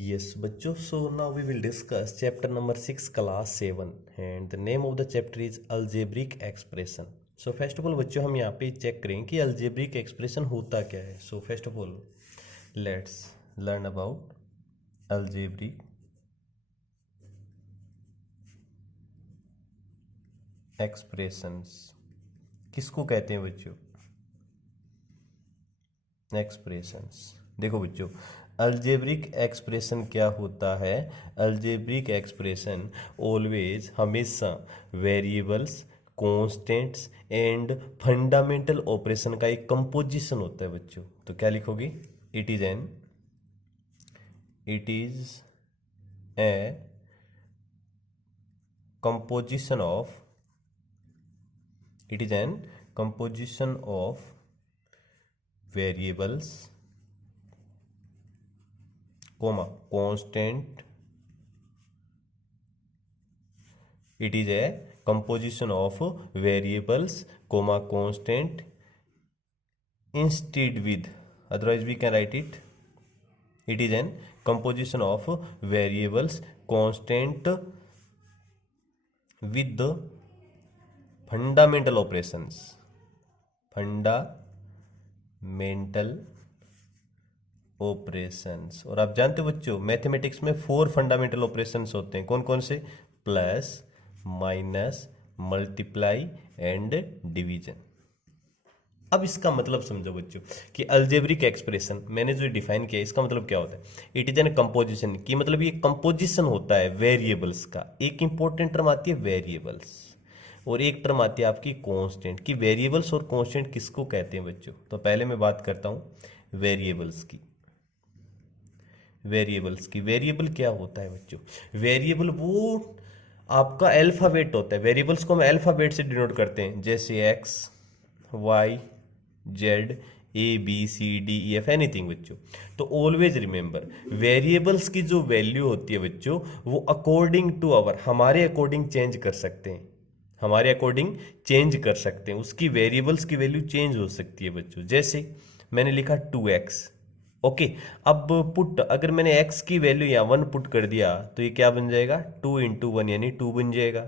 Yes, bachcho. So now we will discuss chapter number 6, class 7, and the name of the chapter is algebraic expression. So first of all बच्चों हम यहाँ पे check करें कि algebraic expression होता क्या है. So first of all let's learn about algebraic expressions. किसको कहते हैं बच्चों? एक्सप्रेशंस. देखो बच्चों, अल्जेब्रिक एक्सप्रेशन क्या होता है? अल्जेब्रिक एक्सप्रेशन ऑलवेज हमेशा variables, constants and fundamental operation का एक कंपोजिशन होता है बच्चों. तो क्या लिखोगे? It is A composition of variables, constant. It is a composition of variables, constant instead with, otherwise we can write it is an composition of variables constant with the fundamental operations. और आप जानते हो बच्चों, mathematics में 4 fundamental operations होते हैं. कौन कौन से? Plus, minus, multiply and division. अब इसका मतलब समझो बच्चों कि अल्जेब्रिक एक्सप्रेशन मैंने जो डिफाइन किया, इसका मतलब क्या होता है? इट इज एन कंपोजिशन की, मतलब ये कंपोजिशन होता है वेरिएबल्स का. एक इंपॉर्टेंट टर्म आती है वेरिएबल्स, और एक टर्म आती है आपकी कांस्टेंट की. वेरिएबल्स और कांस्टेंट किसको कहते हैं बच्चों? तो पहले मैं बात करता हूं वेरिएबल्स की. वेरिएबल क्या होता है बच्चों? वेरिएबल वो आपका अल्फाबेट होता है. वेरिएबल्स को हम अल्फाबेट से डिनोट करते हैं, जैसे एक्स, वाई, जेड, ए, बी, सी, डी, ई, एफ, एनीथिंग बच्चों. तो ऑलवेज रिमेंबर, वेरिएबल्स की जो वैल्यू होती है बच्चों, वो अकॉर्डिंग टू हमारे अकॉर्डिंग चेंज कर सकते हैं. उसकी वेरिएबल्स की वैल्यू चेंज हो सकती है बच्चों. जैसे मैंने लिखा 2x. ओके, अब पुट, अगर मैंने x की वैल्यू यहाँ 1 पुट कर दिया तो ये क्या बन जाएगा? 2 इंटू 1 यानी 2 बन जाएगा.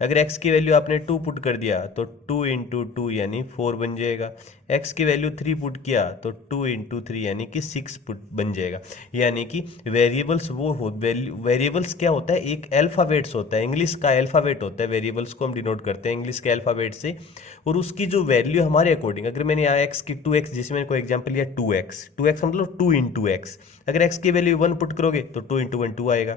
अगर x की वैल्यू आपने 2 पुट कर दिया तो 2 इंटू 2 यानी 4 बन जाएगा. x की वैल्यू 3 पुट किया तो 2 इंटू 3 यानी कि 6 पुट बन जाएगा. यानी कि वेरिएबल्स वेरिएबल्स क्या होता है? एक अल्फाबेट्स होता है, इंग्लिश का अल्फाबेट होता है. वेरिएबल्स को हम डिनोट करते हैं इंग्लिश के अल्फाबेट से, और उसकी जो वैल्यू हमारे अकॉर्डिंग, अगर मैंने यहाँ x की 2x, जैसे मैंने कोई एग्जांपल लिया 2x मतलब 2 इंटू एक्स. अगर x की वैल्यू 1 पुट करोगे तो 2 इंटू 1 2 आएगा.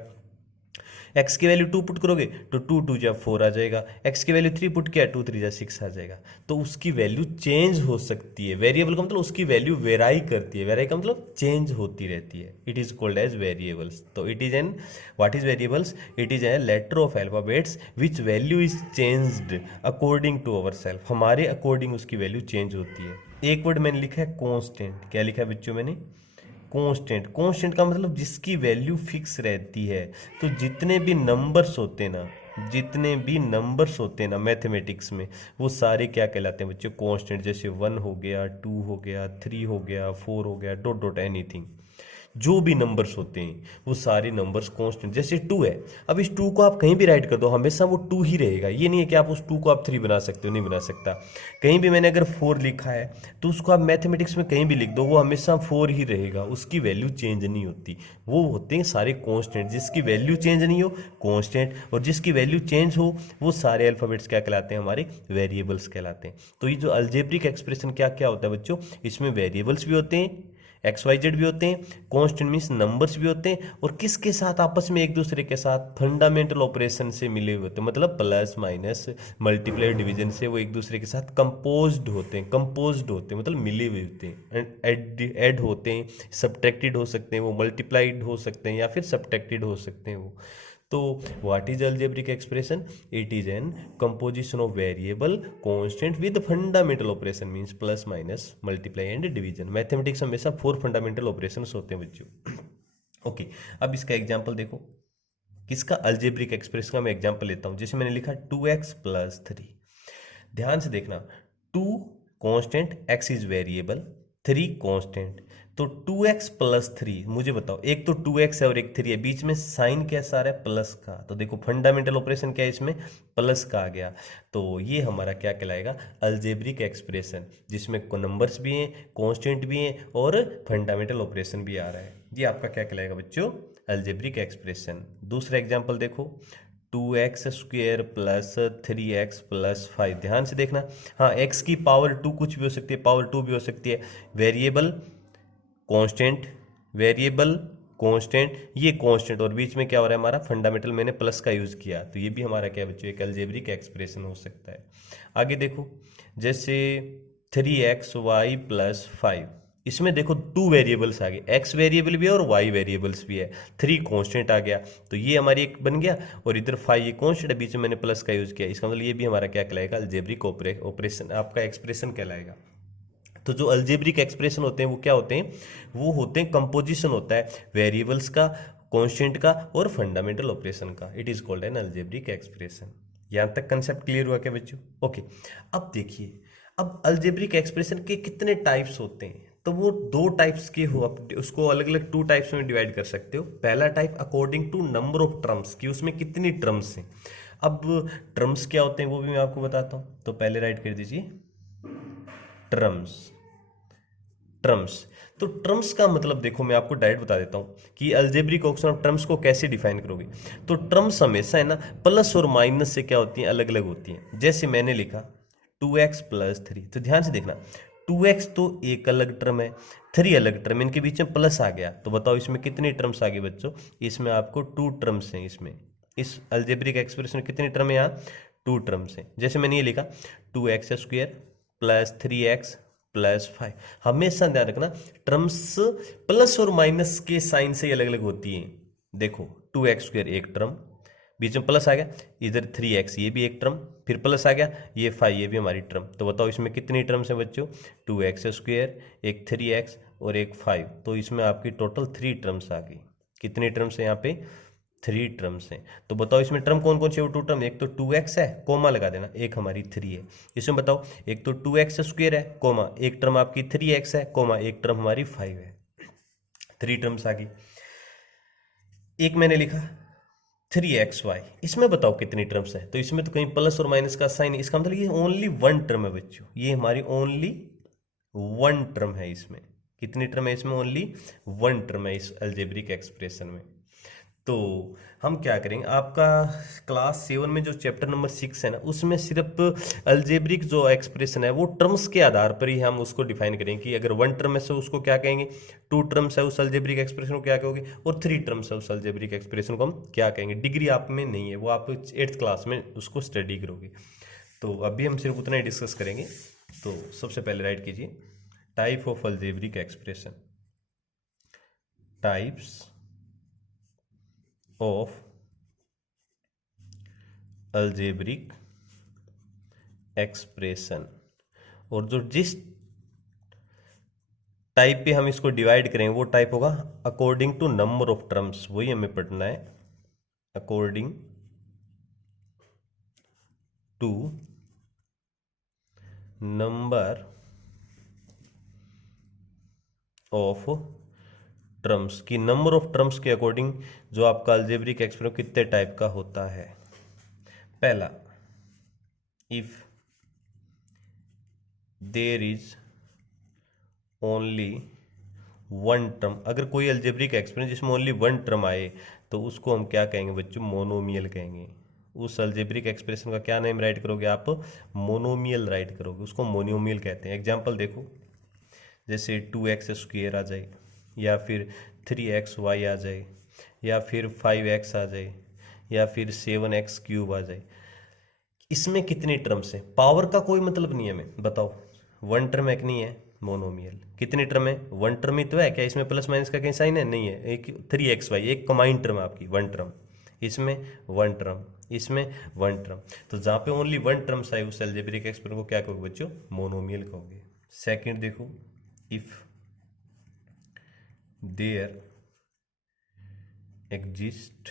x की वैल्यू 2 पुट करोगे तो 2 2 जा 4 आ जाएगा. x की वैल्यू 3 पुट किया 2 3 जा 6 आ जाएगा. तो उसकी वैल्यू चेंज हो सकती है. वेरिएबल का मतलब उसकी वैल्यू वेराई करती है. वेराई का मतलब चेंज होती रहती है. It is called as variables. तो it is an, what is variables? It is a letter of alphabets which value is changed according to our self. हमारे अकॉर्डिंग उसकी वैल्यू चेंज होती है. एक वर्ड मैंने लिखा है कॉन्स्टेंट. क्या लिखा है बच्चों मैंने? कांस्टेंट का मतलब जिसकी वैल्यू फिक्स रहती है. तो जितने भी नंबर्स होते हैं ना मैथमेटिक्स में, वो सारे क्या कहलाते हैं बच्चों? कांस्टेंट. जैसे 1 हो गया, 2 हो गया, 3 हो गया, 4 हो गया, डॉट डॉट एनीथिंग. जो भी नंबर्स होते हैं वो सारे नंबर्स कांस्टेंट. जैसे 2 है, अब इस 2 को आप कहीं भी राइट कर दो, हमेशा वो 2 ही रहेगा. ये नहीं है कि आप उस 2 को आप 3 बना सकते हो, नहीं बना सकता. कहीं भी मैंने अगर 4 लिखा है तो उसको आप मैथमेटिक्स में कहीं भी लिख दो, वो हमेशा 4 ही रहेगा. उसकी वैल्यू चेंज नहीं होती. वो होते हैं सारे कांस्टेंट. जिसकी वैल्यू चेंज नहीं हो, कांस्टेंट, और जिसकी वैल्यू चेंज हो, वो सारे अल्फाबेट्स क्या कहलाते हैं? हमारे वेरिएबल्स कहलाते हैं. तो ये जो अल्जेब्रिक एक्सप्रेशन क्या क्या होता है बच्चों? इसमें वेरिएबल्स भी होते हैं, XYZ भी होते हैं, कांस्टेंट मीन्स नंबर्स भी होते हैं, और किसके साथ? आपस में एक दूसरे के साथ फंडामेंटल ऑपरेशन से मिले हुए होते हैं. मतलब प्लस, माइनस, मल्टीप्लाई, डिवीजन से वो एक दूसरे के साथ कंपोज्ड होते हैं. मतलब मिले हुए होते हैं. ऐड होते हैं, सब्ट्रैक्टेड हो सकते हैं, वो मल्टीप्लाइड हो सकते हैं, या फिर सब्ट्रैक्टेड हो सकते हैं वो. तो what is algebraic expression? It is N composition of variable constant with fundamental operation, means plus, minus, multiply and division. Mathematics में हमेशा 4 फंडामेंटल ऑपरेशंस होते हैं बच्चों. ओके, अब इसका एग्जांपल देखो. किसका? अल्जेब्रिक एक्सप्रेशन का मैं एग्जांपल लेता हूं. जैसे मैंने लिखा 2x + 3. ध्यान से देखना, 2 constant, x is variable, 3 constant, तो 2x प्लस 3, मुझे बताओ एक तो 2x है और एक 3 है, बीच में साइन कैसा आ रहा है, प्लस का, तो देखो फंडामेंटल ऑपरेशन क्या है इसमें, प्लस का आ गया। तो ये हमारा क्या कहलाएगा, अलजेब्रिक एक्सप्रेशन, जिसमें नंबर्स भी हैं, कांस्टेंट भी हैं और फंडामेंटल ऑपरेशन भी आ रहा है। ये आपका क्या कहलाएगा बच्चों, अलजेब्रिक एक्सप्रेशन। दूसरा एग्जाम्पल देखो, 2x² प्लस 3x प्लस 5, ध्यान से देखना। हाँ, x की पावर 2 कुछ भी हो सकती है, पावर 2 भी हो सकती है। वेरिएबल कांस्टेंट, वेरिएबल कांस्टेंट, ये कांस्टेंट और बीच में क्या हो रहा है हमारा फंडामेंटल, मैंने प्लस का यूज किया, तो ये भी हमारा क्या है बच्चों, एक अलजेब्रिक एक्सप्रेशन हो सकता है। आगे देखो, जैसे 3xy प्लस 5, इसमें देखो 2 वेरिएबल्स आ गए, x वेरिएबल भी है और y वेरिएबल्स भी है, 3 कांस्टेंट आ गया, तो ये हमारी एक बन गया, और इधर 5 ये कांस्टेंट है, बीच में मैंने प्लस का यूज किया, इसका मतलब ये भी हमारा क्या कहलाएगा, अलजेब्रिक ऑपरेशन, आपका एक्सप्रेशन कहलाएगा। तो जो अलजेब्रिक एक्सप्रेशन होते हैं वो क्या होते हैं, वो होते हैं कंपोजिशन होता है वेरिएबल्स का, कांस्टेंट का और फंडामेंटल ऑपरेशन का, it is called an algebraic expression. यहां तक कंसेप्ट क्लियर हुआ क्या बच्चों? ओके, अब देखिए, अब अलजेब्रिक एक्सप्रेशन के कितने टाइप्स होते हैं, तो वो 2 टाइप्स के हो, आप उसको अलग अलग 2 टाइप्स में डिवाइड कर सकते हो। पहला type according to number of terms, कि उसमें कितनी टर्म्स हैं। अब टर्म्स क्या होते हैं वो भी मैं आपको बताता हूं, तो पहले राइट कर दीजिए टर्म्स। टर्म्स, तो टर्म्स का मतलब देखो मैं आपको डायरेक्ट बता देता हूँ कि अलजेब्रिक ऑप्शन ऑफ टर्म्स को कैसे डिफाइन करोगे। तो टर्म्स हमेशा है ना प्लस और माइनस से क्या होती हैं, अलग अलग होती हैं। जैसे मैंने लिखा 2x प्लस 3, तो ध्यान से देखना, 2x तो एक अलग टर्म है, 3 अलग टर्म, इनके बीच में प्लस आ गया, तो बताओ इसमें कितनी टर्म्स आ गई बच्चों, इसमें आपको 2 टर्म्स हैं। इसमें इस अलजेब्रिक एक्सप्रेशन में कितनी टर्म है यहाँ, 2 टर्म्स हैं। जैसे मैंने ये लिखा 2x² प्लस 3x प्लस 5, हमेशा ध्यान रखना टर्म्स प्लस और माइनस के साइन से अलग अलग होती हैं। देखो 2x² एक टर्म, बीच में प्लस आ गया, इधर 3x ये भी एक टर्म, फिर प्लस आ गया, ये 5 ये भी हमारी टर्म, तो बताओ इसमें कितनी टर्म्स हैं बच्चों, 2x², एक 3x और एक 5, तो इसमें आपकी टोटल 3 टर्म्स आ गई। कितनी टर्म्स है यहाँ पे, 3 टर्म्स हैं। तो बताओ इसमें टर्म कौन कौन सी है, वो 2 टर्म, एक तो 2x है, कोमा लगा देना, एक हमारी 3 है। इसमें बताओ एक तो 2x² है, कोमा एक टर्म आपकी 3x है, कोमा एक टर्म हमारी 5 है, 3 टर्म्स आ गई। एक मैंने लिखा 3xy, इसमें बताओ कितनी टर्म्स है, तो इसमें तो कहीं प्लस और माइनस का साइन है, इसका मतलब ये ओनली 1 टर्म है बच्चों, ये हमारी ओनली 1 टर्म है। इसमें कितनी टर्म है, इसमें ओनली 1 टर्म है इस अलजेब्रिक एक्सप्रेशन में। तो हम क्या करेंगे, आपका क्लास 7 में जो चैप्टर नंबर 6 है ना, उसमें सिर्फ अलजेब्रिक जो एक्सप्रेशन है वो टर्म्स के आधार पर ही हम उसको डिफाइन करेंगे कि अगर 1 टर्म है तो उसको क्या कहेंगे, 2 टर्म्स है उस अलजेब्रिक एक्सप्रेशन को क्या कहोगे, और 3 टर्म्स है उस अलजेब्रिक एक्सप्रेशन को हम क्या कहेंगे। डिग्री आप में नहीं है, वो आप 8th क्लास में उसको स्टडी करोगे। तो अभी हम सिर्फ उतना ही डिस्कस करेंगे। तो सबसे पहले राइट कीजिए type of algebraic expression, types of algebraic expression, और जो जिस टाइप पे हम इसको डिवाइड करेंगे वो टाइप होगा according to number of terms, वही हमें पढ़ना है, according to number of terms, की नंबर ऑफ टर्म्स के अकॉर्डिंग जो आपका अलजेब्रिक एक्सप्रेशन कितने टाइप का होता है। पहला, if there is only 1 term, अगर कोई अलजेब्रिक एक्सप्रेशन जिसमें ओनली 1 टर्म आए तो उसको हम क्या कहेंगे बच्चों, मोनोमियल कहेंगे। उस अलजेब्रिक एक्सप्रेशन का क्या नेम राइट करोगे आप, मोनोमियल राइट करोगे, उसको मोनोमियल कहते हैं। एग्जांपल देखो, जैसे 2x² आ जाए, या फिर 3xy आ जाए, या फिर 5x आ जाए, या फिर 7x³ आ जाए, इसमें कितनी टर्म्स है, पावर का कोई मतलब नहीं है, हमें बताओ 1 टर्म है कि नहीं है, मोनोमियल। कितनी टर्म है, 1 टर्म ही तो है, क्या इसमें प्लस माइनस का कहीं साइन है, नहीं है, एक 3xy एक कमाइन टर्म है आपकी, 1 टर्म, इसमें 1 टर्म, इसमें 1 टर्म, तो जहाँ पे ओनली 1 टर्म्स आए उस अलजेब्रिक एक्सप्रेशन को क्या कहोगे बच्चों, मोनोमियल कहोगे। सेकंड देखो, इफ देयर एग्जिस्ट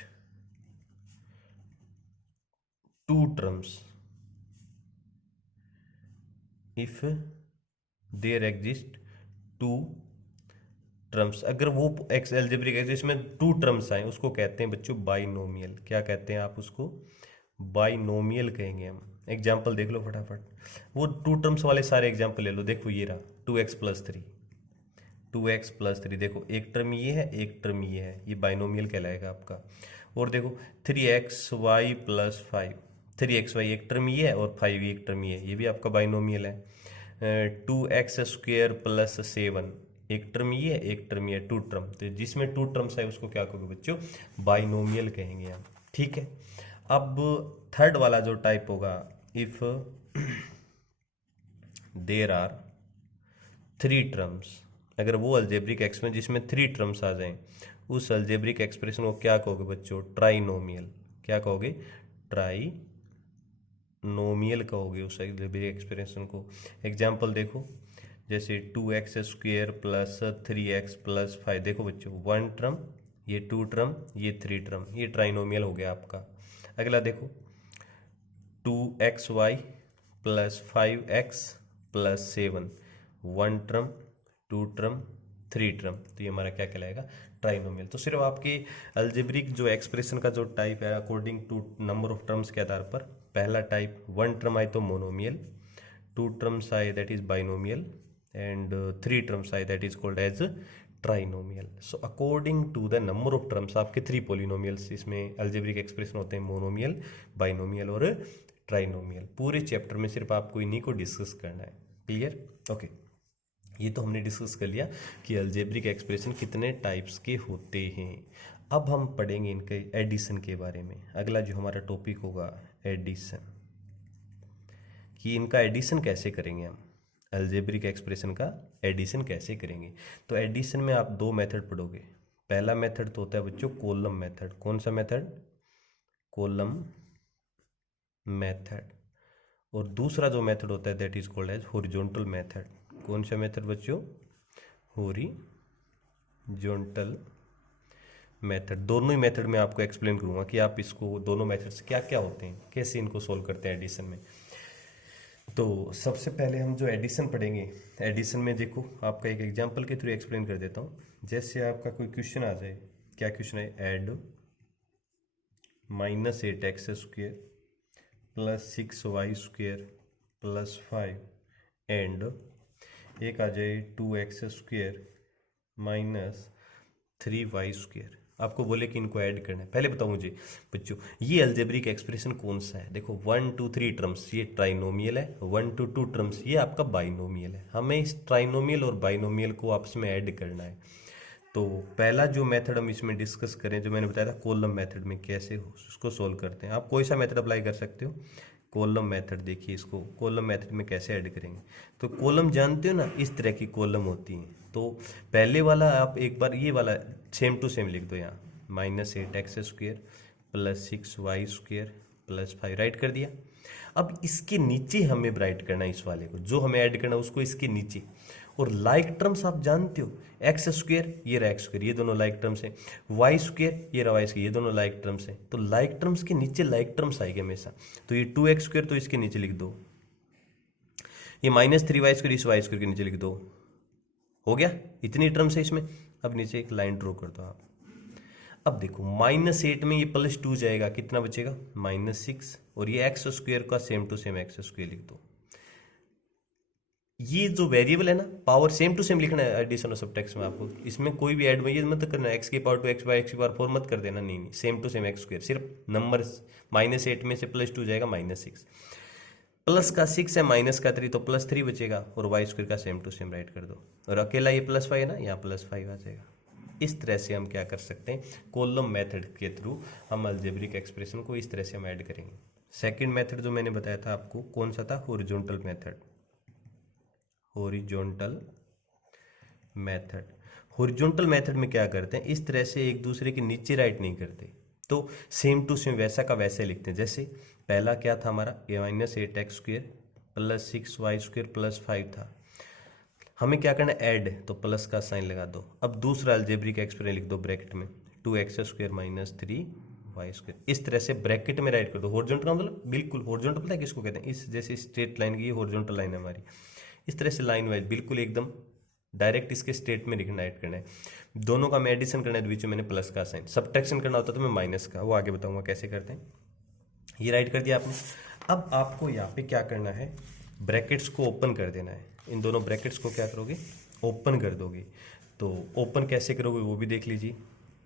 2 टर्म्स, if there exist two terms, अगर वो एक्स एल्जेब्रिक एक्सप्रेशन में टू टर्म्स आए उसको कहते हैं बच्चों बाइनोमियल। क्या कहते हैं आप उसको? बाइनोमियल कहेंगे हम। एग्जाम्पल देख लो फटाफट, वो टू टर्म्स वाले सारे एग्जाम्पल ले लो। देखो ये रहा 2x+3, 2x+3, देखो एक टर्म ये है, एक टर्म ये है, ये बाइनोमियल कहलाएगा आपका। और देखो 3xy+5, 3xy एक टर्म ये है और 5 एक टर्म ये है, ये भी आपका बाइनोमियल है। 2x² + 7 एक टर्म ये है, एक टर्म ये है, टू टर्म। तो जिसमें टू टर्म्स है उसको क्या कहोगे बच्चों? बाइनोमियल कहेंगे हम। ठीक है, अब थर्ड वाला जो टाइप होगा, if there are three terms, अगर वो अल्जेब्रिक एक्सप्रेशन जिसमें थ्री टर्म्स आ जाएं, उस अल्जेब्रिक एक्सप्रेशन को क्या कहोगे बच्चों? ट्राइनोमियल। क्या कहोगे? ट्राइनोमियल कहोगे उस अल्जेब्रिक एक्सप्रेशन को। एग्जाम्पल देखो, जैसे 2x² + 3x + 5, देखो बच्चों वन टर्म, ये टू टर्म, ये थ्री टर्म, ये ट्राइनोमियल हो गया आपका। अगला देखो 2xy + 5x + 7, one term, two term, three term, तो ये हमारा क्या कहलाएगा? ट्राइनोमियल। तो सिर्फ आपके अल्जेब्रिक जो एक्सप्रेशन का जो टाइप है according to number of terms के आधार पर, पहला टाइप वन टर्म आए तो मोनोमियल, टू टर्म्स आए that is binomial, and three terms आए that is called as trinomial. So according to the number of terms आपके थ्री पोलिनोमियल्स इसमें अल्जेब्रिक एक्सप्रेशन होते हैं, मोनोमियल, बाइनोमियल और ट्राइनोमियल। पूरे चैप्टर में सिर्फ आपको इन्हीं को डिस्कस करना है। क्लियर? ओके, ये तो हमने डिस्कस कर लिया कि अल्जेब्रिक एक्सप्रेशन कितने टाइप्स के होते हैं। अब हम पढ़ेंगे इनके एडिशन के बारे में। अगला जो हमारा टॉपिक होगा एडिशन, कि इनका एडिशन कैसे करेंगे हम, अल्जेब्रिक एक्सप्रेशन का एडिशन कैसे करेंगे। तो एडिशन में आप दो मेथड पढ़ोगे। पहला मेथड तो होता है बच्चों कॉलम मेथड। कौन सा मेथड? Column method. और दूसरा जो मेथड होता है that is called as horizontal method. कौन सा मेथड बच्चों? Horizontal method. दोनों ही मेथड में आपको एक्सप्लेन करूंगा कि आप इसको दोनों मेथड से क्या क्या होते हैं, कैसे इनको सोल्व करते हैं एडिशन में। तो सबसे पहले हम जो एडिशन पढ़ेंगे, एडिशन में देखो आपका एक एग्जांपल के थ्रू एक्सप्लेन कर देता हूँ। जैसे आपका कोई क्वेश्चन आ जाए, क्या क्वेश्चन है? ऐड -8x² + 6y² + 5 एंड एक आ जाए 2x² - 3y²। आपको बोले कि इनको ऐड करना है। पहले बताओ मुझे बच्चों, ये अल्जेब्रिक एक्सप्रेशन कौन सा है? देखो 1 2 3 टर्म्स ये ट्राइनोमियल है, 1 2 2 टर्म्स ये आपका बाइनोमियल है। हमें इस ट्राइनोमियल और बाइनोमियल को आपस में ऐड करना है। तो पहला जो मेथड हम इसमें डिस्कस करें, जो मैंने बताया था कॉलम मेथड में कैसे उसको सोल्व करते हैं। आप कोई सा मेथड अप्लाई कर सकते हो। कॉलम मेथड देखिए, इसको कॉलम मेथड में कैसे ऐड करेंगे। तो कॉलम जानते हो ना, इस तरह की कॉलम होती हैं। तो पहले वाला आप एक बार ये वाला सेम टू सेम लिख दो यहाँ, -8x² + 6y² + 5 राइट कर दिया। अब इसके नीचे हमें राइट करना है इस वाले को, जो हमें ऐड करना है उसको इसके नीचे। और लाइक टर्म्स आप जानते हो, x² ये रहा x², ये दोनों लाइक टर्म्स हैं, y² ये रहा y², ये दोनों लाइक टर्म्स हैं। तो लाइक टर्म्स के नीचे लाइक टर्म्स आएंगे हमेशा। तो ये 2x² तो इसके नीचे लिख दो, ये -3y² इस y² के नीचे लिख दो। हो गया, इतनी टर्म्स है इसमें। अब नीचे एक लाइन ड्रॉ कर दो आप। अब देखो -8 में ये +2 जाएगा, कितना बचेगा? -6। और ये x² का सेम टू सेम x² लिख दो। ये जो वेरिएबल है ना, पावर सेम टू सेम लिखना है एडिशन और सब्ट्रैक्शन में आपको। इसमें कोई भी ऐड ये मत करना, x⁴ x by x⁴ मत कर देना। नहीं, सेम टू सेम x²। सिर्फ नंबर -8 में से +2 जाएगा -6, प्लस का 6 है, माइनस का 3, तो +3 बचेगा। और y² का सेम टू सेम राइट कर दो। और अकेला ये +5 है ना, यहाँ +5 आ जाएगा। इस तरह से हम क्या कर सकते हैं, कॉलम मेथड के थ्रू हम अलजेब्रिक एक्सप्रेशन को इस तरह से हम ऐड करेंगे। सेकंड मेथड जो मैंने बताया था आपको, कौन सा था? Horizontal method. Horizontal method, horizontal method में क्या करते हैं, इस तरह से एक दूसरे के नीचे राइट नहीं करते, तो सेम टू सेम वैसा का वैसे लिखते हैं। जैसे पहला क्या था हमारा, -8x² + 6y² + 5 था। हमें क्या करना है, ऐड, तो प्लस का साइन लगा दो। अब दूसरा अलजेब्रिक एक्सप्रेशन लिख दो ब्रैकेट में, 2x² - 3y²। इस तरह से ब्रैकेट में राइट कर दो। हॉरिजॉन्टल का मतलब बिल्कुल हॉरिजॉन्टल पता है किसको कहते हैं? इस जैसे स्ट्रेट लाइन की हॉरिजॉन्टल लाइन है हमारी, इस तरह से लाइन वाइज बिल्कुल एकदम डायरेक्ट इसके स्टेट में राइट करना है। दोनों का मैं एडिशन करना है तो बीच में मैंने प्लस का साइन, सब्ट्रैक्शन करना होता तो मैं माइनस का, वो आगे बताऊंगा कैसे करते हैं। ये राइट कर दिया आपने। अब आपको यहाँ पे क्या करना है, ब्रैकेट्स को ओपन कर देना है। इन दोनों ब्रैकेट्स को क्या करोगे, ओपन कर दोगे। तो ओपन कैसे करोगे वो भी देख लीजिए।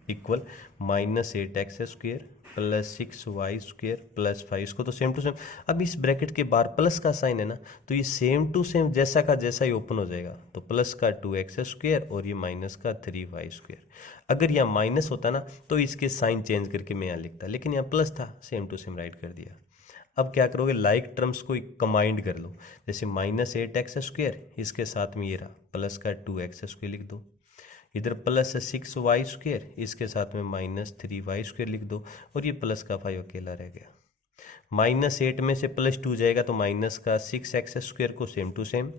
Equal -8x² plus 6y² plus 5, इसको तो सेम टू सेम। अब इस ब्रैकेट के बाहर प्लस का साइन है ना, तो ये सेम टू सेम जैसा का जैसा ही ओपन हो जाएगा। तो प्लस का 2x² और ये माइनस का 3y²। अगर यहाँ माइनस होता ना तो इसके साइन चेंज करके मैं यहाँ लिखता, लेकिन यहाँ प्लस था, सेम टू सेम राइट कर दिया। अब क्या करोगे, लाइक टर्म्स को कंबाइंड कर लो। जैसे -8x², इसके साथ में ये रहा प्लस का 2x² लिख दो। इधर प्लस 6y², इसके साथ में -3y² लिख दो, और ये प्लस का 5 अकेला रह गया। -8 में से +2 जाएगा तो माइनस का 6x² को सेम टू सेम,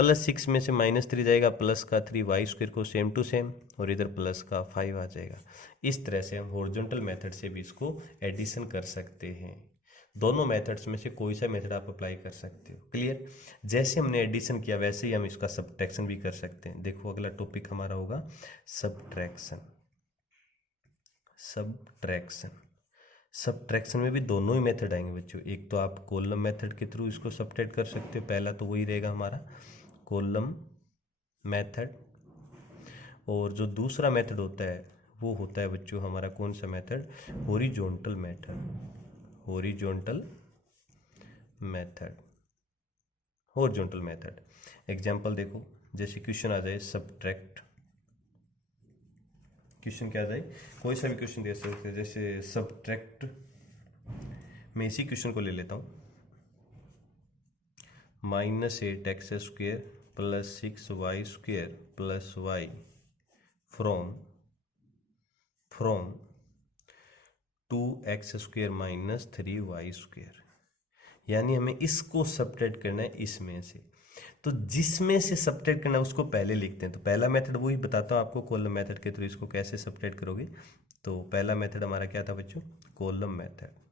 +6 में से -3 जाएगा प्लस का 3y² को सेम टू सेम, और इधर प्लस का 5 आ जाएगा। इस तरह से हम हॉरिजॉन्टल मेथड से भी इसको एडिशन कर सकते हैं। दोनों मेथड्स में से कोई सा मेथड आप अप्लाई कर सकते हो। क्लियर। जैसे हमने एडिशन किया वैसे ही हम इसका सब्ट्रैक्शन भी कर सकते हैं। देखो अगला टॉपिक हमारा होगा सब्ट्रैक्शन। सब्ट्रैक्शन में भी दोनों ही मेथड आएंगे बच्चों। एक तो आप कॉलम मेथड के थ्रू इसको सब्ट्रैक्ट कर सकते हो, पहला तो वही रहेगा हमारा कॉलम मेथड। और जो दूसरा मेथड होता है वो होता है बच्चों हमारा कौन सा method, horizontal method. Horizontal method example देखो, जैसे क्वेश्चन आ जाए सब्ट्रैक्ट, क्वेश्चन क्या आ जाए, कोई सा भी क्वेश्चन दे सकते हैं। जैसे सब्ट्रैक्ट, मैं इसी क्वेश्चन को ले लेता हूँ, -8x² plus 6y² plus y from 2x² minus 3y²। यानी हमें इसको सब्ट्रैक्ट करना है इसमें से। तो जिसमें से सब्ट्रैक्ट करना है उसको पहले लिखते हैं। तो पहला मेथड वही बताता हूँ आपको, कॉलम मेथड के थ्रू इसको कैसे सब्ट्रैक्ट करोगे। तो पहला मेथड हमारा क्या था बच्चों, कॉलम मेथड।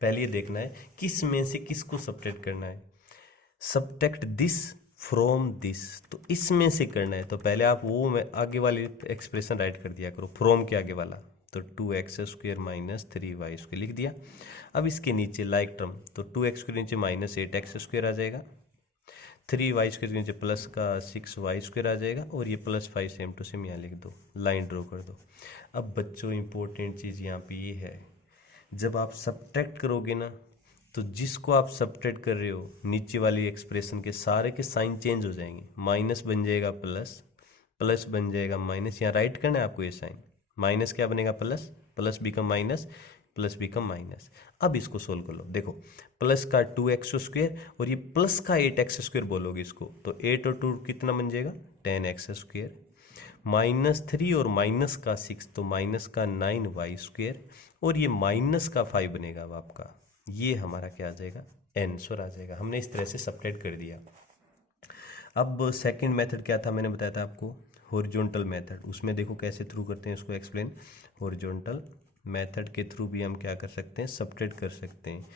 पहले ये देखना है किस में से किसको सब्ट्रैक्ट करना है। सब्ट्रैक्ट दिस फ्रॉम दिस, तो इसमें से करना है। तो पहले आप वो में आगे वाली एक्सप्रेशन राइट कर दिया करो, फ्रॉम के आगे वाला। तो 2x² माइनस 3y² लिख दिया। अब इसके नीचे लाइक टर्म, तो 2x के नीचे -8x² आ जाएगा, 3y² के नीचे प्लस का 6y² आ जाएगा, और ये +5 सेम टू सेम यहाँ लिख दो, लाइन ड्रॉ कर दो। अब बच्चों इंपॉर्टेंट चीज़ यहाँ पे ये है, जब आप सब्ट्रैक्ट करोगे ना, तो जिसको आप सब्ट्रैक्ट कर रहे हो नीचे वाली एक्सप्रेशन के सारे के साइन चेंज हो जाएंगे। माइनस बन जाएगा प्लस, प्लस बन जाएगा माइनस। यहाँ राइट करना है आपको ये साइन, माइनस क्या बनेगा plus, plus become minus, plus become minus. अब इसको सोल्व कर लो। देखो प्लस का 2x² और ये प्लस का 8x² बोलोगे इसको, तो 8 और 2 कितना बन जाएगा 10x², -3 और माइनस का 6 तो माइनस का 9y², और ये माइनस का 5 बनेगा। अब आपका ये हमारा क्या आ जाएगा, आंसर आ जाएगा। हमने इस तरह से सब्ट्रैक्ट कर दिया। अब सेकंड मेथड क्या था, मैंने बताया था आपको हॉरिजॉन्टल मेथड। उसमें देखो कैसे थ्रू करते हैं उसको एक्सप्लेन। हॉरिजॉन्टल मेथड के थ्रू भी हम क्या कर सकते हैं, सब्ट्रैक्ट कर सकते हैं।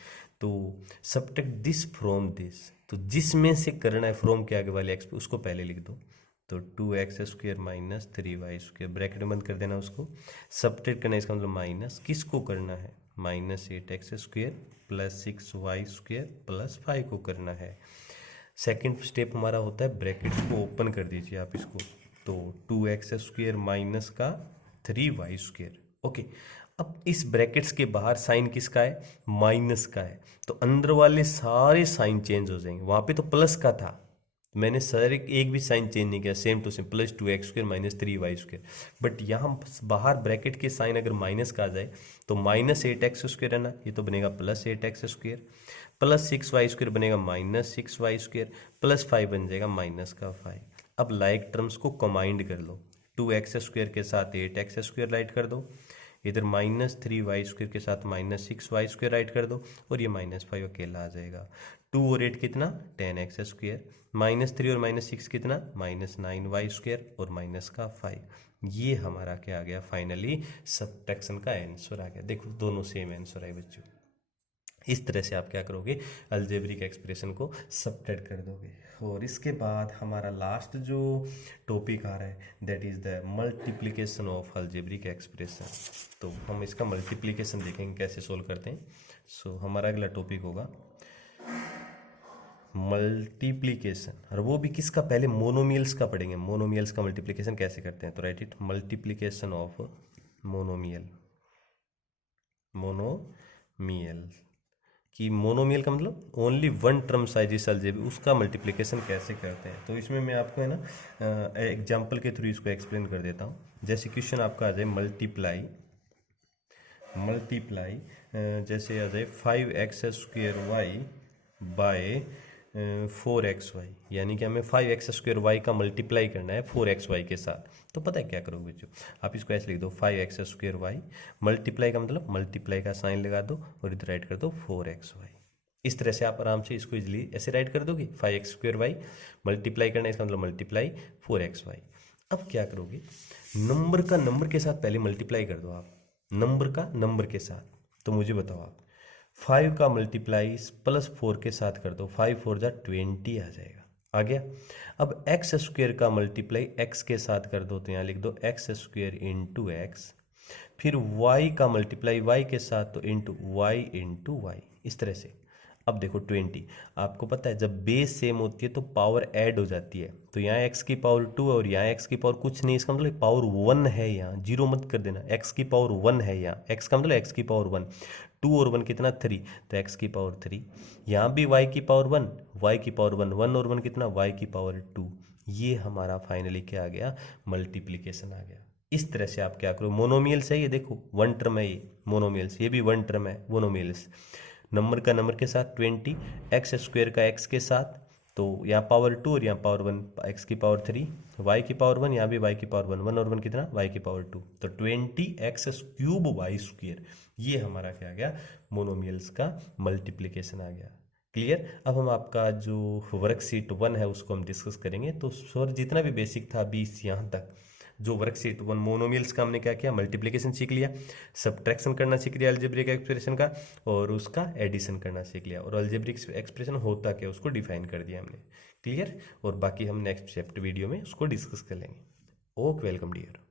तो सब्ट्रैक्ट दिस फ्रॉम दिस, तो जिसमें से करना है फ्रॉम के आगे वाले एक्स उसको पहले लिख दो। तो 2x² माइनस 3y², ब्रैकेट बंद कर देना उसको। सब्ट्रैक्ट करना है, इसका मतलब माइनस किसको करना है, -8x² प्लस 6y² प्लस 5 को करना है। सेकेंड स्टेप हमारा होता है ब्रैकेट्स को ओपन कर दीजिए आप इसको। तो 2x² माइनस का 3y²। ओके, अब इस ब्रैकेट्स के बाहर साइन किसका है, माइनस का है, तो अंदर वाले सारे साइन चेंज हो जाएंगे। वहां पे तो प्लस का था, मैंने सर एक भी साइन चेंज नहीं किया, same to same plus 2x² minus 3y²। But यहाँ बाहर ब्रैकेट के साइन अगर माइनस का आ जाए तो -8x² है ना, ये तो बनेगा +8x², प्लस 6y² बनेगा -6y², प्लस 5 बन जाएगा माइनस का 5। अब लाइक टर्म्स को कंबाइंड कर लो, 2x² के साथ 8x² राइट कर दो, इधर -3y² के साथ -6y² राइट कर दो, और ये -5 अकेला आ जाएगा। 2 और 8 कितना 10x², -3 और -6 कितना -9y² और माइनस का 5। ये हमारा क्या आ गया, फाइनली सब्ट्रैक्शन का आंसर आ गया। देखो दोनों सेम आंसर है बच्चों। इस तरह से आप क्या करोगे, अलजेब्रिक एक्सप्रेशन को सबट्रैक्ट कर दोगे। और इसके बाद हमारा लास्ट जो टॉपिक आ रहा है that is the multiplication of algebraic expression. तो हम इसका मल्टीप्लिकेशन देखेंगे कैसे सोल्व करते हैं। सो हमारा अगला टॉपिक होगा मल्टीप्लिकेशन, और वो भी किसका, पहले मोनोमियल्स का पढ़ेंगे, मोनोमियल्स का मल्टीप्लिकेशन कैसे करते हैं। तो right it, multiplication of monomial, monomial कि मोनोमियल का मतलब ओनली वन टर्म साइज इस अलजेब्रिक, उसका मल्टीप्लिकेशन कैसे करते हैं। तो इसमें मैं आपको है ना एग्जांपल के थ्रू इसको एक्सप्लेन कर देता हूँ। जैसे क्वेश्चन आपका आ जाए मल्टीप्लाई जैसे आ जाए 5x² बाय 4xy, यानी कि हमें 5x² का मल्टीप्लाई करना है 4xy के साथ। तो पता है क्या करोगे बच्चों, आप इसको ऐसे लिख दो 5x² मल्टीप्लाई का मतलब मल्टीप्लाई का साइन लगा दो और इधर राइट कर दो 4xy। इस तरह से आप आराम से इसको इजीली ऐसे राइट कर दोगे, 5x² मल्टीप्लाई करना है इसका मतलब मल्टीप्लाई 4xy। अब क्या करोगे, नंबर का नंबर के साथ पहले मल्टीप्लाई कर दो आप, नंबर का नंबर के साथ। तो मुझे बताओ आप 5 का मल्टीप्लाई +4 के साथ कर दो, 5 4 जा 20 आ जाएगा, आ गया। अब x² का मल्टीप्लाई x के साथ कर दो, तो यहाँ लिख दो x² इंटू x। फिर y का मल्टीप्लाई y के साथ तो इंटू y, इस तरह से। अब देखो 20, आपको पता है जब बेस सेम होती है तो पावर ऐड हो जाती है। तो यहाँ x की पावर 2 और यहाँ x की पावर कुछ नहीं, इसका मतलब पावर 1 है, यहाँ जीरो मत कर देना, x की पावर 1 है, यहाँ x का मतलब x की पावर 1, 2 और 1 कितना 3, तो x की पावर 3। यहाँ भी y की पावर 1, y की पावर 1, 1 और 1 कितना, y की पावर 2। ये हमारा फाइनली क्या आ गया, मल्टीप्लीकेशन आ गया। इस तरह से आप क्या करो, मोनोमियल्स है ये, देखो वन टर्म है ये मोनोमियल्स, ये भी वन टर्म है मोनोमियल्स। नंबर का नंबर के साथ 20, x² का x के साथ, तो यहाँ पावर 2 और यहाँ पावर 1, x की पावर 3, y की पावर 1, यहाँ भी y की पावर 1, 1 और 1 कितना, y की पावर 2, तो 20x³ y²। ये हमारा क्या आ गया, मोनोमियल्स का मल्टीप्लिकेशन आ गया। क्लियर। अब हम आपका जो वर्कशीट 1 है उसको हम डिस्कस करेंगे। तो सर जितना भी बेसिक था अभी यहाँ तक, जो वर्कशीट 1 मोनोमियल्स का हमने क्या किया, मल्टीप्लिकेशन सीख लिया, सब्ट्रैक्शन करना सीख लिया अलजेब्रिक एक्सप्रेशन का, और उसका एडिशन करना सीख लिया, और अलजेब्रिक एक्सप्रेशन होता क्या उसको डिफाइन कर दिया हमने। क्लियर। और बाकी हम नेक्स्ट चैप्टर वीडियो में उसको डिस्कस कर लेंगे। Okay, welcome dear.